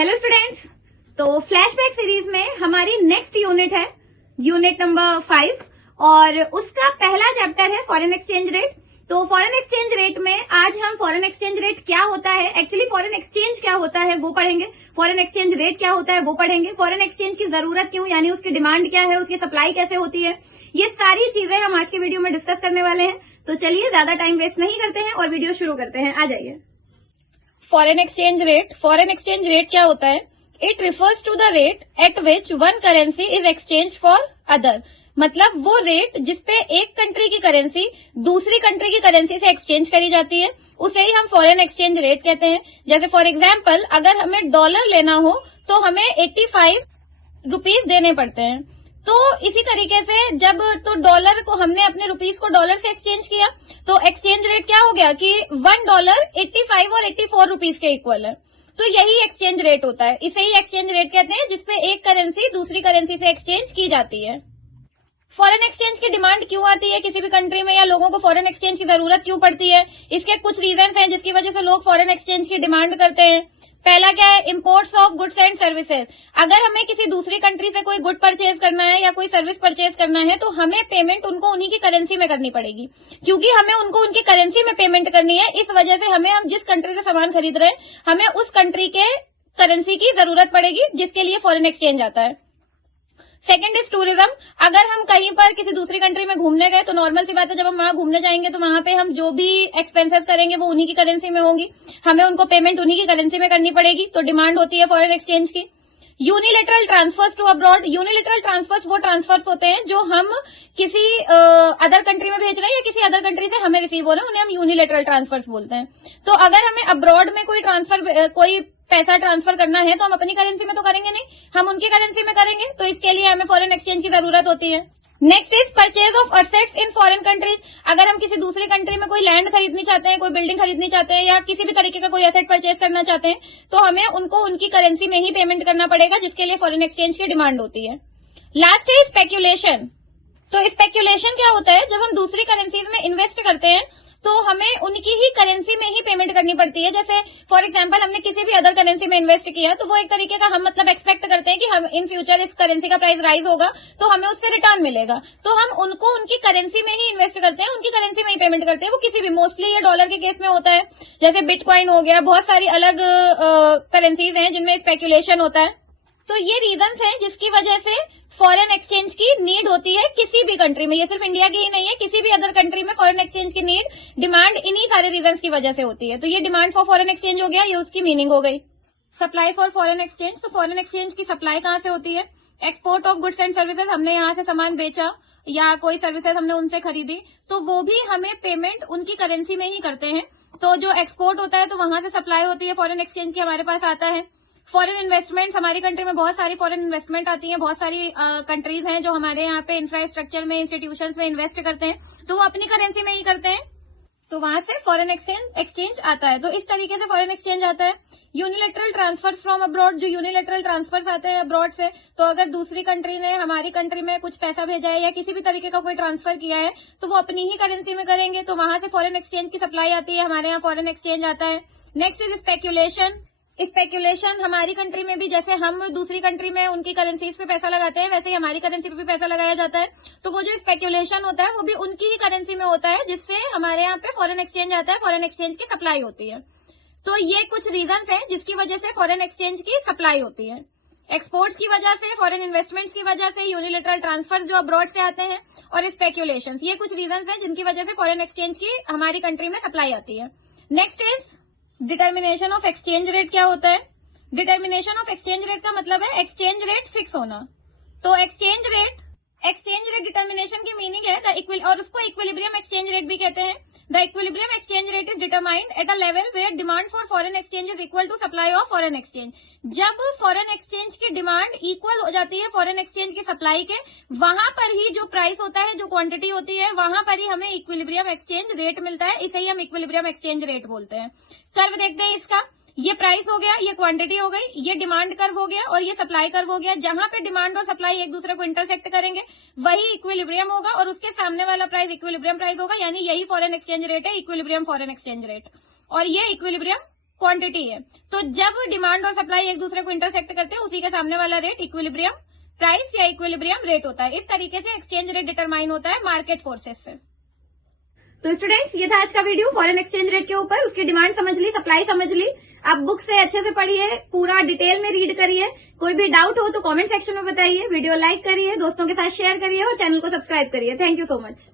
Hello students. तो flashback series में हमारी नेक्स्ट यूनिट है यूनिट नंबर 5 और उसका पहला चैप्टर है फॉरेन एक्सचेंज रेट। तो फॉरेन एक्सचेंज रेट में आज हम फॉरेन एक्सचेंज रेट क्या होता है, एक्चुअली फॉरेन एक्सचेंज क्या होता है वो पढ़ेंगे, फॉरेन एक्सचेंज रेट क्या होता है वो पढ़ेंगे, फॉरेन एक्सचेंज की जरूरत क्यों यानी उसकी डिमांड क्या है, उसकी सप्लाई कैसे होती है, ये सारी चीजें हम आज के वीडियो में डिस्कस करने वाले हैं। तो चलिए ज्यादा टाइम वेस्ट नहीं करते हैं और वीडियो शुरू करते हैं। आ जाइए। फॉरेन एक्सचेंज रेट क्या होता है? It refers to the rate at which one currency is exchange for other. मतलब वो रेट जिसपे एक कंट्री की करेंसी दूसरी कंट्री की करेंसी से एक्सचेंज करी जाती है उसे ही हम फॉरेन एक्सचेंज रेट कहते हैं। जैसे फॉर एग्जाम्पल अगर हमें डॉलर लेना हो तो हमें 85 रुपीज देने पड़ते हैं। तो इसी तरीके से जब तो डॉलर को हमने अपने रुपीज को डॉलर से एक्सचेंज किया तो एक्सचेंज रेट क्या हो गया कि $1 85 और 84 रुपीज के इक्वल है। तो यही एक्सचेंज रेट होता है, इसे ही एक्सचेंज रेट कहते हैं जिसपे एक करेंसी दूसरी करेंसी से एक्सचेंज की जाती है। फॉरेन एक्सचेंज की डिमांड क्यों आती है किसी भी कंट्री में, या लोगों को फॉरेन एक्सचेंज की जरूरत क्यों पड़ती है? इसके कुछ रीजंस हैं जिसकी वजह से लोग फॉरेन एक्सचेंज की डिमांड करते हैं। पहला क्या है? Imports of goods and services. अगर हमें किसी दूसरी कंट्री से कोई गुड परचेज करना है या कोई सर्विस परचेज करना है तो हमें पेमेंट उनको उन्हीं की करेंसी में करनी पड़ेगी, क्योंकि हमें उनको उनकी करेंसी में पेमेंट करनी है। इस वजह से हम जिस कंट्री से सामान खरीद रहे हैं हमें उस कंट्री के करेंसी की जरूरत पड़ेगी, जिसके लिए फॉरेन एक्सचेंज आता है। Second is tourism. अगर हम कहीं पर किसी दूसरी कंट्री में घूमने गए तो नॉर्मल सी बात है, जब हम वहां घूमने जाएंगे तो वहां पे हम जो भी एक्सपेंसेस करेंगे वो उन्हीं की करेंसी में होंगी, हमें उनको पेमेंट उन्हीं की करेंसी में करनी पड़ेगी। तो डिमांड होती है फॉरेन एक्सचेंज की। Unilateral transfers to abroad. Unilateral transfers वो ट्रांसफर्स होते हैं जो हम किसी अदर कंट्री में भेज रहे हैं या किसी अदर कंट्री से हमें रिसीव हो रहे हैं, उन्हें हम यूनिलेटरल ट्रांसफर्स बोलते हैं। तो अगर हमें अब्रॉड में कोई पैसा ट्रांसफर करना है तो हम अपनी करेंसी में तो करेंगे नहीं, हम उनकी करेंसी में करेंगे। तो इसके लिए हमें फॉरेन एक्सचेंज की जरूरत होती है। Next is purchase of assets in foreign countries. अगर हम किसी दूसरी कंट्री में कोई लैंड खरीदनी चाहते हैं, कोई बिल्डिंग खरीदनी चाहते हैं या किसी भी तरीके का कोई एसेट परचेज करना चाहते हैं तो हमें उनको उनकी करेंसी में ही पेमेंट करना पड़ेगा, जिसके लिए फॉरेन एक्सचेंज की डिमांड होती है। Last is speculation. तो स्पेक्यूलेशन क्या होता है? जब हम दूसरी करेंसीज में इन्वेस्ट करते हैं तो हमें उनकी ही करेंसी में ही पेमेंट करनी पड़ती है। जैसे फॉर एग्जांपल हमने किसी भी अदर करेंसी में इन्वेस्ट किया तो वो एक तरीके का हम मतलब एक्सपेक्ट करते हैं कि हम इन फ्यूचर इस करेंसी का प्राइस राइज होगा तो हमें उससे रिटर्न मिलेगा, तो हम उनको उनकी करेंसी में ही इन्वेस्ट करते हैं, उनकी करेंसी में ही पेमेंट करते हैं। वो किसी भी, मोस्टली ये डॉलर के केस में होता है, जैसे बिटकॉइन हो गया, बहुत सारी अलग करेंसीज हैं जिनमें स्पेक्यूलेशन होता है। तो ये रीजंस हैं जिसकी वजह से फॉरेन एक्सचेंज की नीड होती है किसी भी कंट्री में। ये सिर्फ इंडिया की ही नहीं है, किसी भी अदर कंट्री में फॉरेन एक्सचेंज की नीड, डिमांड इन्हीं सारे रीजंस की वजह से होती है। तो ये डिमांड फॉर फॉरेन एक्सचेंज हो गया, ये उसकी मीनिंग हो गई। Supply for foreign exchange. तो फॉरेन एक्सचेंज की सप्लाई कहां से होती है? Export of goods and services. हमने यहाँ से सामान बेचा या कोई सर्विसेज हमने उनसे खरीदी तो वो भी हमें पेमेंट उनकी करेंसी में ही करते हैं। तो जो एक्सपोर्ट होता है तो वहां से सप्लाई होती है फॉरेन एक्सचेंज की, हमारे पास आता है। Foreign investment. हमारी कंट्री में बहुत सारी फॉरेन इन्वेस्टमेंट आती है, बहुत सारी कंट्रीज हैं जो हमारे यहाँ पे इंफ्रास्ट्रक्चर में, इंस्टीट्यूशंस में इन्वेस्ट करते हैं तो वो अपनी करेंसी में ही करते हैं, तो वहां से फॉरेन एक्सचेंज आता है। तो इस तरीके से फॉरेन एक्सचेंज आता है। Unilateral transfer from abroad. जो यूनिलेटरल ट्रांसफर्स आते हैं अब्रॉड से, तो अगर दूसरी कंट्री ने हमारी कंट्री में कुछ पैसा भेजा है या किसी भी तरीके का कोई ट्रांसफर किया है तो वो अपनी ही करेंसी में करेंगे, तो वहां से फॉरेन एक्सचेंज की सप्लाई आती है, हमारे यहाँ फॉरेन एक्सचेंज आता है। Next is speculation. स्पेक्यूलेशन हमारी कंट्री में भी, जैसे हम दूसरी कंट्री में उनकी करेंसीज पे पैसा लगाते हैं वैसे ही हमारी करेंसी पे भी पैसा लगाया जाता है। तो वो जो स्पेक्यूलेशन होता है वो भी उनकी ही करेंसी में होता है, जिससे हमारे यहाँ पे फॉरेन एक्सचेंज आता है, फॉरेन एक्सचेंज की सप्लाई होती है। तो ये कुछ रीजंस हैं जिसकी वजह से फॉरेन एक्सचेंज की सप्लाई होती है। एक्सपोर्ट्स की वजह से, फॉरेन इन्वेस्टमेंट्स की वजह से, यूनिलेटरल ट्रांसफर जो अब्रॉड से आते हैं और स्पेक्यूलेशन, ये कुछ रीजंस हैं जिनकी वजह से फॉरेन एक्सचेंज की हमारी कंट्री में सप्लाई आती है। Next is determination of exchange rate. क्या होता है? डिटर्मिनेशन ऑफ एक्सचेंज रेट का मतलब है एक्सचेंज रेट फिक्स होना। तो एक्सचेंज रेट डिटर्मिनेशन की मीनिंग है और उसको इक्विलिब्रियम एक्सचेंज रेट भी कहते हैं। The equilibrium exchange rate is determined at a level where demand for foreign exchange is equal to supply of foreign exchange. जब फॉरेन एक्सचेंज की डिमांड इक्वल हो जाती है फॉरेन एक्सचेंज की सप्लाई के, वहां पर ही जो प्राइस होता है, जो क्वांटिटी होती है, वहां पर ही हमें इक्विलिब्रियम एक्सचेंज रेट मिलता है। इसे ही हम इक्विलिब्रियम एक्सचेंज रेट बोलते हैं। कर्व देखते हैं इसका। ये प्राइस हो गया, ये क्वांटिटी हो गई, ये डिमांड कर्व हो गया और ये सप्लाई कर्व हो गया। जहां पे डिमांड और सप्लाई एक दूसरे को इंटरसेक्ट करेंगे वही इक्विलिब्रियम होगा और उसके सामने वाला प्राइस इक्विलिब्रियम प्राइस होगा, यानी यही फॉरेन एक्सचेंज रेट है, इक्विलिब्रियम फॉरेन एक्सचेंज रेट। और ये इक्विलिब्रियम क्वांटिटी है। तो जब डिमांड और सप्लाई एक दूसरे को इंटरसेक्ट करते हैं उसी के सामने वाला रेट इक्विलिब्रियम प्राइस या इक्विलिब्रियम रेट होता है। इस तरीके से एक्सचेंज रेट डिटरमाइन होता है मार्केट फोर्सेस से। तो स्टूडेंट्स, ये था आज का वीडियो फॉरेन एक्सचेंज रेट के ऊपर। उसकी डिमांड समझ ली, सप्लाई समझ ली। आप बुक से अच्छे से पढ़िए, पूरा डिटेल में रीड करिए। कोई भी डाउट हो तो कमेंट सेक्शन में बताइए, वीडियो लाइक करिए, दोस्तों के साथ शेयर करिए और चैनल को सब्सक्राइब करिए। Thank you so much.